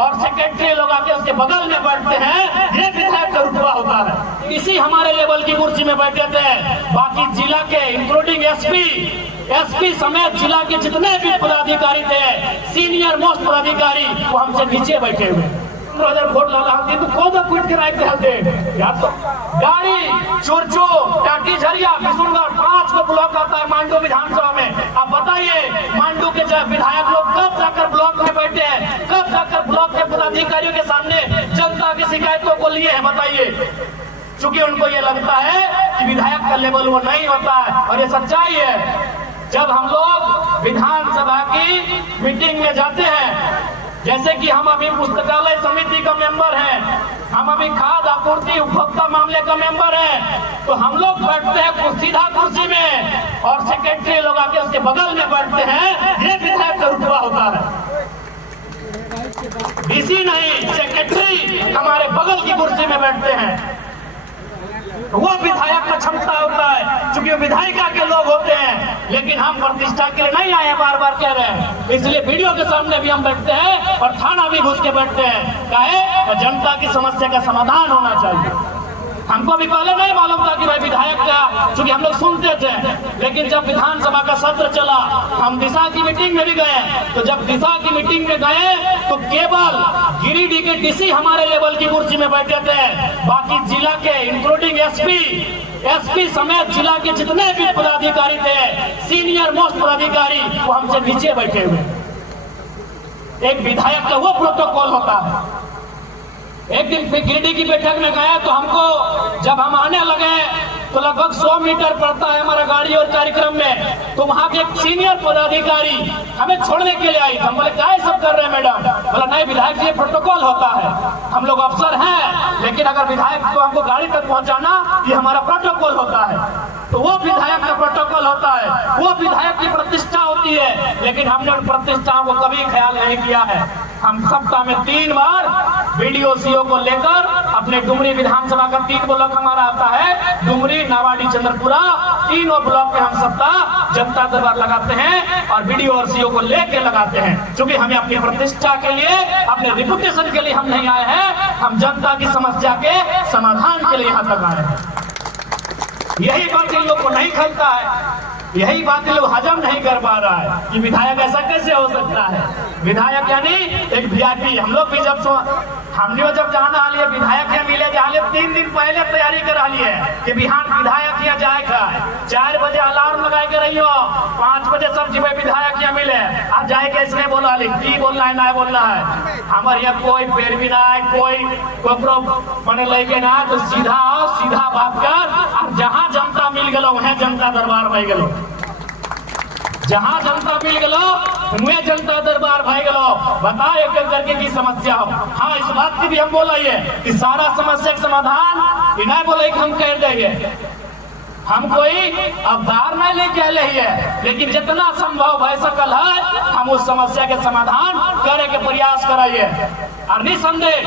और सेक्रेटरी लोग आके उसके बगल में बैठते हैं, ये विधायक का रुतबा होता है। इसी हमारे लेवल की कुर्सी में बैठे थे, बाकी जिला के इंक्लूडिंग एसपी समेत जिला के जितने भी पदाधिकारी थे, सीनियर मोस्ट पदाधिकारी, वो हमसे नीचे बैठे हुए। वोट लाला तो कौन क्विट कराए या तो गाड़ी चोरचो टाटी झरिया बिशुनगढ़ 5 को ब्लॉक आता है मांडू विधानसभा में। अब बताइए मांडू के विधायक लोग कब जाकर ब्लॉक में बैठे हैं, कब जाकर ब्लॉक के पदाधिकारियों के सामने जनता की शिकायतों को लिए हैं, बताइए। चूंकि उनको ये लगता है कि विधायक का लेवल वो नहीं होता है, और ये सच्चाई है। जब हम लोग विधानसभा की मीटिंग में जाते हैं, जैसे कि हम अभी पुस्तकालय समिति का मेंबर हैं, हम अभी खाद्य आपूर्ति उपभोक्ता मामले का मेंबर हैं, तो हम लोग बैठते हैं सीधा कुर्सी में और सेक्रेटरी लोग आके उसके बगल में बैठते हैं, ये विधायक का रुतबा होता है। डीसी नहीं, सेक्रेटरी हमारे बगल की कुर्सी में बैठते हैं, वो विधायक का क्षमता होता है, क्योंकि विधायिका के लोग होते हैं। लेकिन हम प्रतिष्ठा के लिए नहीं आए, बार बार कह रहे हैं, इसलिए वीडियो के सामने भी हम बैठते हैं और थाना भी घुस के बैठते हैं। काहे? जनता की समस्या का समाधान होना चाहिए। हमको भी पहले नहीं मालूम था कि भाई विधायक का, क्योंकि हम लोग सुनते थे, लेकिन जब विधानसभा का सत्र चला, हम दिशा की मीटिंग में भी गए, तो जब दिशा की मीटिंग में गए तो केवल गिरिडीह के डीसी हमारे लेवल की कुर्सी में बैठे थे, बाकी जिला के इंक्लूडिंग एसपी समेत जिला के जितने भी पदाधिकारी थे, सीनियर मोस्ट पदाधिकारी, वो हमसे नीचे बैठे हुए। एक विधायक का वो प्रोटोकॉल होता है। एक दिन गिरिडीह की बैठक में गया तो हमको जब हम आने लगे तो लगभग 100 मीटर पड़ता है हमारा गाड़ी और कार्यक्रम में, तो वहाँ के एक सीनियर पदाधिकारी हमें छोड़ने के लिए आई। हम बोले क्या सब कर रहे हैं मैडम? बोला नहीं विधायक ये प्रोटोकॉल होता है, हम लोग अफसर हैं, लेकिन अगर विधायक को हमको गाड़ी तक पहुँचाना ये हमारा प्रोटोकॉल होता है। तो वो विधायक का प्रोटोकॉल होता है, वो विधायक की प्रतिष्ठा होती है, लेकिन हमने उन प्रतिष्ठाओं को कभी ख्याल नहीं किया है। हम सप्ताह में 3 बार वीडियो सीओ को लेकर अपने डुमरी विधानसभा का 3 ब्लॉक हमारा आता है, डुमरी, नावाडी, चंद्रपुरा, तीनों ब्लॉक में हम सप्ताह जनता दरबार लगाते हैं और वीडियो और सीओ को लेके लगाते हैं। क्योंकि हमें अपनी प्रतिष्ठा के लिए, अपने रिपुटेशन के लिए हम नहीं आए हैं, हम जनता की समस्या के समाधान के लिए यहाँ तक आए हैं। यही बात इन लोग को नहीं खलता है, यही बात लोग हजम नहीं कर पा रहा है कि विधायक ऐसा कैसे हो सकता है। विधायक यानी एक वीआईपी। हम लोग भी हमने जब जाना हालिए विधायक यहाँ मिले जाए 3 दिन पहले तैयारी करा लिए कि बिहार विधायक यहाँ जाएगा, 4 बजे अलार्म लगा के रहियो, 5 बजे सब जीवे विधायक यहाँ मिले। अब जाए के इसमें बोला की बोलना है ना बोलना है, हमारे यहाँ कोई पैरवी ना है, कोई मने लेके ना, तो सीधा आओ, सीधा बात कर। जहाँ जनता मिल गलो वह जनता दरबार में गलो, जहाँ जनता मिल गलो वह जनता दरबार भाई गलो। बताओ एक करके की समस्या हो। हाँ, इस बात की भी हम बोला ये कि सारा समस्या का समाधान इन्हें बोले कि हम कर देंगे, हम कोई अवतार नहीं लेके आए है, लेकिन जितना संभव है सकल है हम उस समस्या के समाधान करे के प्रयास कराइए। और निसंदेह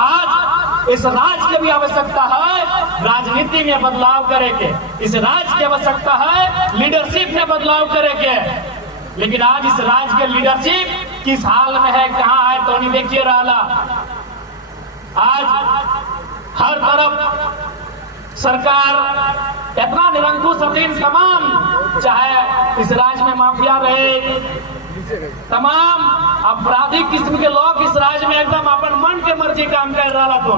आज इस राज्य की भी आवश्यकता है राजनीति में बदलाव करे के, इस राज्य की आवश्यकता है लीडरशिप में बदलाव करे के। लेकिन आज इस राज्य के लीडरशिप किस हाल में है, कहाँ है, तो नहीं देखिए रहा। आज हर तरफ सरकार इतना निरंकुश अधीन, तमाम चाहे इस राज्य में माफिया रहे, तमाम आपराधिक किस्म के लोग इस राज्य में एकदम अपन मन के मर्जी काम कर रहा था।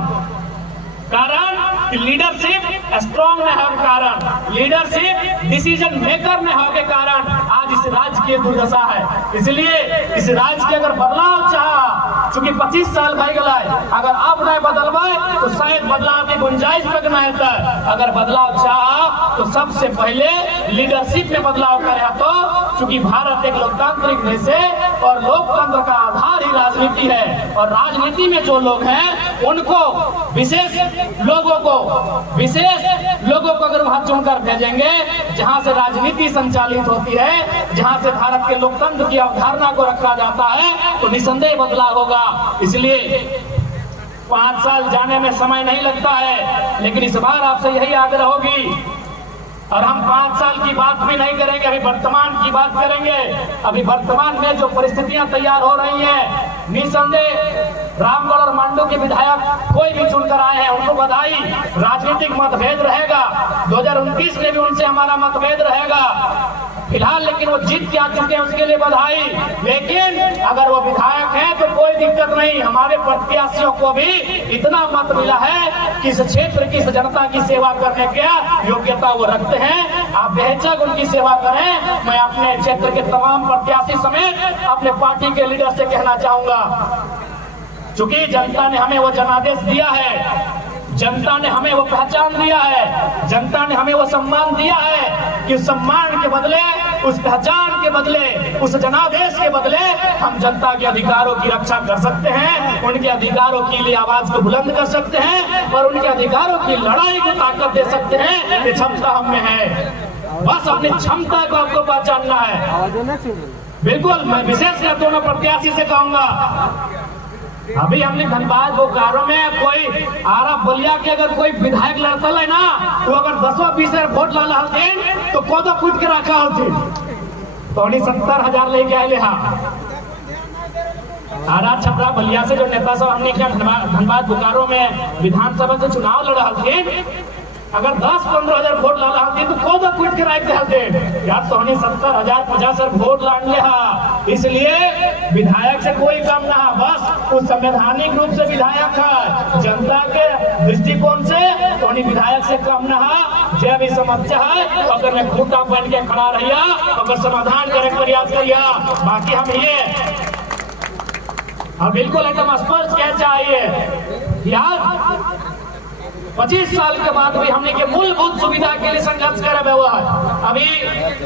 कारण लीडरशिप स्ट्रॉन्ग न हो, कारण लीडरशिप डिसीजन मेकर न हो के कारण आज इस राज्य की दुर्दशा है। इसलिए इस राज्य के अगर बदलाव चाह, चूंकि 25 साल भाई गला, अगर अब नहीं बदलवाए तो शायद बदलाव की गुंजाइश तक नहीं होता। अगर बदलाव चाह तो सबसे पहले लीडरशिप में बदलाव करे। तो चूंकि भारत एक लोकतांत्रिक देश है और लोकतंत्र का आधार ही राजनीति है, और राजनीति में जो लोग हैं उनको विशेष लोगों को अगर वहां चुनकर भेजेंगे जहां से राजनीति संचालित होती है, जहां से भारत के लोकतंत्र की अवधारणा को रखा जाता है, तो निसंदेह बदलाव होगा। इसलिए 5 साल जाने में समय नहीं लगता है, लेकिन इस बार आपसे यही आग्रह होगी। और हम 5 साल की बात भी नहीं करेंगे, अभी वर्तमान की बात करेंगे। अभी वर्तमान में जो परिस्थितियां तैयार हो रही हैं, निसंदेह रामगढ़ और मांडू के विधायक कोई भी चुनकर आए हैं, उनको बधाई। राजनीतिक मतभेद रहेगा, 2029 में भी उनसे हमारा मतभेद रहेगा फिलहाल, लेकिन वो जीत के आ चुके हैं, उसके लिए बधाई। लेकिन अगर वो विधायक हैं तो कोई दिक्कत नहीं, हमारे प्रत्याशियों को भी इतना मत मिला है कि इस क्षेत्र की, इस जनता की सेवा करने की योग्यता वो रखते हैं। आप बेहिचक उनकी सेवा करें। मैं अपने क्षेत्र के तमाम प्रत्याशी समेत अपने पार्टी के लीडर से कहना चाहूंगा, चूंकि जनता ने हमें वो जनादेश दिया है, जनता ने हमें वो पहचान दिया है, जनता ने हमें वो सम्मान दिया है कि उस सम्मान के बदले, उस पहचान के बदले, उस जनादेश के बदले हम जनता के अधिकारों की रक्षा कर सकते हैं, उनके अधिकारों के लिए आवाज को बुलंद कर सकते हैं और उनके अधिकारों की लड़ाई को ताकत दे सकते हैं। ये क्षमता हम में है, बस अपनी क्षमता को आपको पहचानना है। बिल्कुल, मैं विशेषकर दोनों प्रत्याशी से कहूंगा, अभी हमने धनबाद बोकारो में कोई आरा बलिया के अगर कोई विधायक लड़ता है ना, तो अगर 10-20 वोट लाला हल्थीन तो कोदो कूद के रखा हल्थीन तो 70,000 लेके आए हा। आरा छपरा बलिया से जो नेता सब हमने क्या धनबाद बोकारो में विधानसभा से चुनाव लड़ा हल्थीन, अगर 10-15,000 वोट लाला हल्थीन तो कोदो कूद के रखते हल्थीन यार, तो 70,000-50,000 वोट लान ले हा। इसलिए विधायक से कोई कम ना, बस उस संवैधानिक रूप से विधायक है, जनता के दृष्टिकोण से तो विधायक से कम ना, जो भी समस्या है अगर मैं खूटा बन के खड़ा रहिया, अगर समाधान करे प्रयास करिया। बाकी हम ये बिल्कुल एकदम स्पष्ट कह चाहिए यार, 25 साल के बाद भी हमने के मूलभूत सुविधा के लिए संघर्ष कर हुआ है। अभी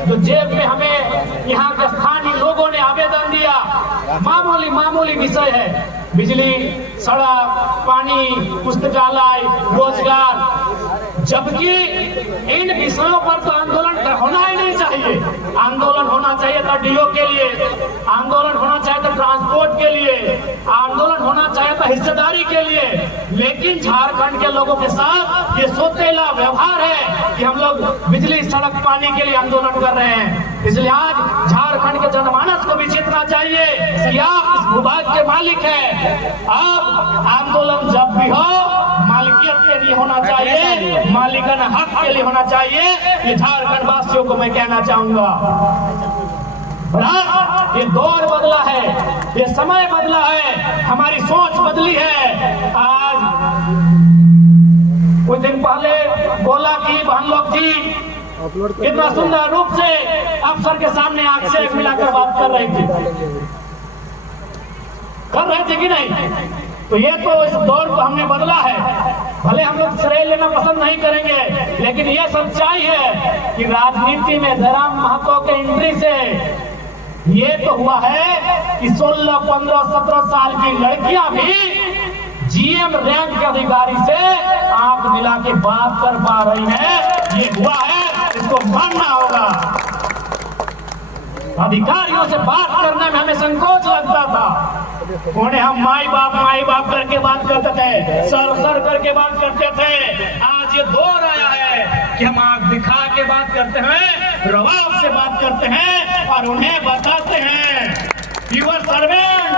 जो जेब में हमें यहाँ के स्थानीय लोगों ने आवेदन दिया, मामूली विषय है, बिजली, सड़क, पानी, पुस्तकालय, रोजगार, जबकि इन विषयों पर तो आंदोलन होना ही नहीं चाहिए। आंदोलन होना चाहिए था डीओ के लिए, आंदोलन होना चाहिए था ट्रांसपोर्ट के लिए, आंदोलन होना चाहिए था हिस्सेदारी के लिए, लेकिन झारखंड के लोगों के साथ ये सोतेला व्यवहार है कि हम लोग बिजली, सड़क, पानी के लिए आंदोलन कर रहे हैं। इसलिए आज झारखंड के जनमानस को भी चेतना चाहिए कि आप इस भूभाग के मालिक हैं। अब आंदोलन जब भी हो मालिकियत के लिए होना चाहिए, मालिकाना हक के लिए होना चाहिए। ये झारखंड वासियों को मैं कहना चाहूंगा, ये दौर बदला है, ये समय बदला है, हमारी सोच बदली है। आज कुछ दिन पहले बोला कि बहन लोग थी कितना सुंदर रूप से अफसर के सामने आंख से मिलाकर बात कर रहे थे कि नहीं? तो ये तो इस दौर को हमने बदला है। भले हम लोग श्रेय लेना पसंद नहीं करेंगे, लेकिन ये सच्चाई है कि राजनीति में जयराम महतो के एंट्री से ये तो हुआ है कि 16, 15, 17 साल की लड़कियां भी जीएम रैंक के अधिकारी से आंख मिला के बात कर पा रही है। ये हुआ है, इसको मानना होगा। अधिकारियों से बात करने में हमें संकोच लगता था, उन्हें हम माई बाप करके बात करते थे, सर करके बात करते थे। आज ये दौर आया है कि हम आंख दिखा के बात करते हैं, रवाब से बात करते हैं और उन्हें बताते हैं यूर सर्वेंट,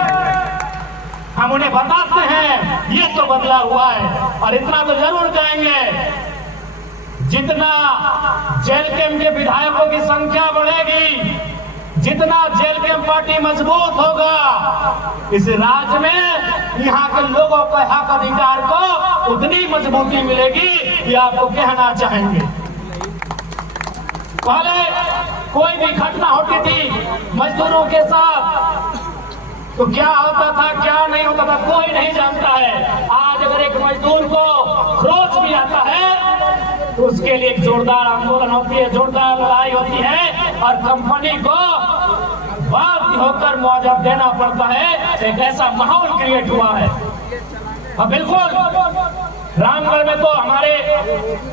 हम उन्हें बताते हैं। ये तो बदला हुआ है। और इतना तो जरूर कहेंगे, जितना जेल कैंप के विधायकों की संख्या बढ़ेगी, जितना जेल कैंप पार्टी मजबूत होगा, इस राज्य में यहाँ के लोगों के हक अधिकार को उतनी मजबूती मिलेगी। ये आपको कहना चाहेंगे। पहले कोई भी घटना होती थी मजदूरों के साथ तो क्या होता था, क्या नहीं होता था, कोई नहीं जानता है। आज अगर एक मजदूर को खरोच भी आता है तो उसके लिए एक जोरदार आंदोलन होती है, जोरदार लड़ाई होती है और कंपनी को बाध्य होकर मुआवजा देना पड़ता है। एक ऐसा माहौल क्रिएट हुआ है। हाँ बिल्कुल, रामगढ़ में तो हमारे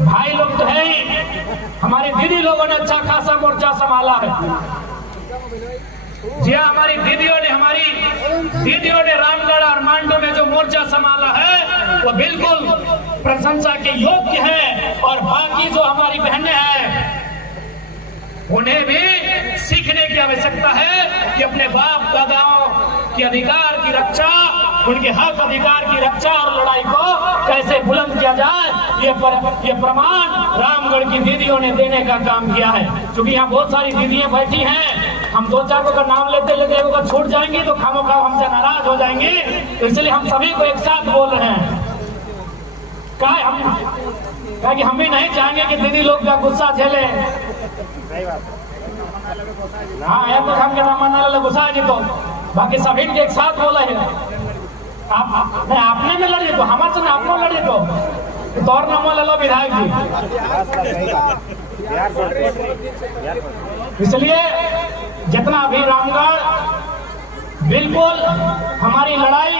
भाई लोग तो है ही, हमारी दीदी लोगों ने अच्छा खासा मोर्चा संभाला है। जी हाँ, हमारी दीदियों ने रामगढ़ और मांडू में जो मोर्चा संभाला है वो बिल्कुल प्रशंसा के योग्य है। और बाकी जो हमारी बहनें हैं उन्हें भी सीखने की की आवश्यकता है कि अपने बाप दादाओं के अधिकार की रक्षा, उनके हक अधिकार की रक्षा और लड़ाई को कैसे बुलंद किया जाए, ये प्रमाण रामगढ़ की दीदियों ने देने का काम किया है। क्योंकि यहाँ बहुत सारी दीदियां बैठी हैं, हम 2-4 का नाम लेते लेते छूट जाएंगे तो खामोखा हमसे नाराज हो जाएंगे, तो इसलिए हम सभी को एक साथ बोल रहे हैं। क्या कि हम भी नहीं चाहेंगे कि दीदी लोग का गुस्सा झेले। हाँ, या तो हम के नाम माना गुस्सा जी, तो बाकी सभी के एक साथ बोला है। आप नहीं, आपने में लड़िए तो हमारे से आपको लड़िए तो तौर नाम ले लो विधायक जी। इसलिए जितना भी रामगढ़ बिल्कुल हमारी लड़ाई